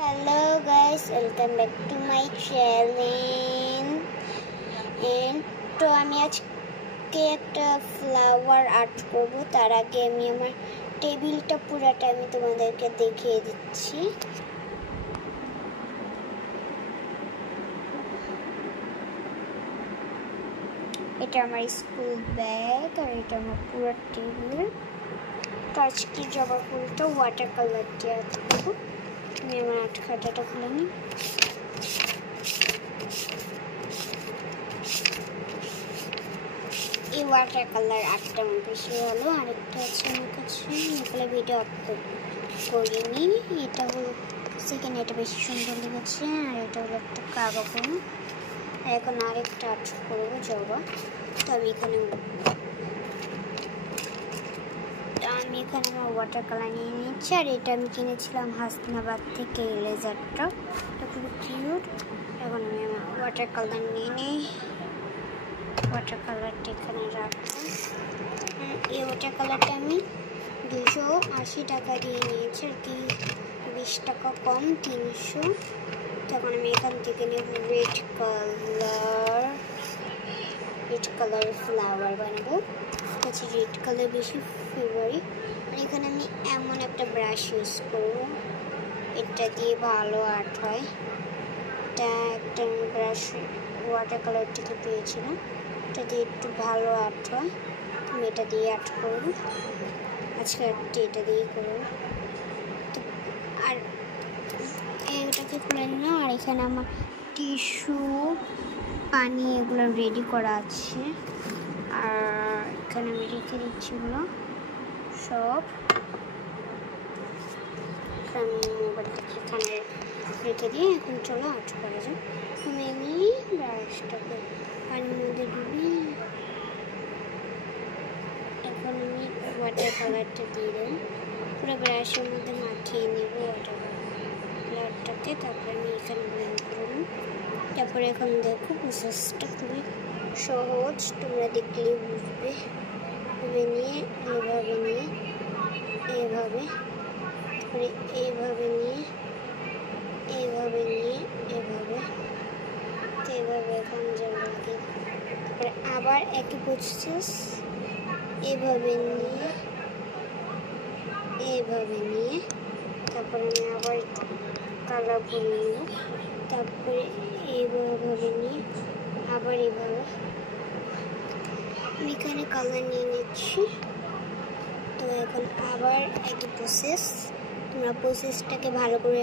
Hello guys, welcome back to my channel. And তো আমি আজকে একটা ফ্লাওয়ার আর্ট করব। তার আগে আমি আমার টেবিলটা পুরোটা আমি তোমাদেরকে দেখিয়ে দিচ্ছি। এটা আমার স্কুল ব্যাগ আর এটা আমার পুরো টেবিল। তো আজকে জবা ফুলটা ওয়াটার কালার দিয়ে আঁকবো। আমি আমার আর্ট খাতাটা খুলে নিই। এই ওয়াটার কালার আর্টটা আমার বেশি ভালো। আরেকটা আছে আমার কাছে, এগুলো ভিডিও আপলোড করিনি। এটা হলো সেকেন্ড, এটা বেশি সুন্দর লেগেছে। আর এটা হলো একটা কাগজ। আর এখন আরেকটা আর্ট করবো জবা। তো আমি এখানে আমার ওয়াটার কালার নিয়ে নিচ্ছি। আর এটা আমি কিনেছিলাম হাসনাবাদ থেকে, ইরেজারটা। এটা খুব কিউট। এখন আমি আমার ওয়াটার কালার নিয়ে নিই। ওয়াটার কালারটা এখানে রাখবো। এই ওয়াটার কালারটা আমি 280 টাকা দিয়ে নিয়েছি, আর কি 20 টাকা কম, 300। তখন আমি এখান থেকে নেব রেড কালার ফ্লাওয়ার বানাবো। কাছে রেড কালার বেশি ফেভারিট। আর এখানে আমি এমন একটা ব্রাশ ইউজ করবো, এটা দিয়ে ভালো আর্ট হয়। এটা একটা ব্রাশ ওয়াটার কালার থেকে পেয়েছিলাম, এটা দিয়ে একটু ভালো আর্ট হয়। আমি এটা দিয়ে আর্ট করবো আজকে, এটা দিয়েই করবো। তো আর এটাকে খুলে নিলাম। আর এখানে আমার টিস্যু, পানি এগুলো রেডি করা আছে। আর এখানে আমি রেখে দিচ্ছি এগুলো সব। মোবাইলটাকে এখানে রেখে দিয়ে এখন চলো আর্ট করা যায়। আমি ব্রাশটাকে পানির মধ্যে ডুবি এখন আমি ওয়াটার কালারটা দিয়ে দেবো। পুরো ব্রাশের মধ্যে মাখিয়ে নেব ওয়াটার কালারটাকে। তারপরে আমি এখানে ব্লেন্ড করব। তারপরে এখন দেখো প্রসেসটা খুবই সহজ, তোমরা দেখলেই বুঝবে। এভাবে নিয়ে এইভাবে নিয়ে এইভাবে, তারপরে এইভাবে নিয়ে এইভাবে নিয়ে এইভাবে, এইভাবে এখন যাবে। তারপরে আবার একই প্রসেস, এইভাবে নিয়ে এইভাবে নিয়ে, তারপরে আমি আবার কালার করে নেব। তারপরে এইভাবে নিয়ে আবার এইভাবে আমি এখানে কালার নিয়ে নিচ্ছি। তো এখন আবার একই প্রসেস, তোমরা প্রসেসটাকে ভালো করে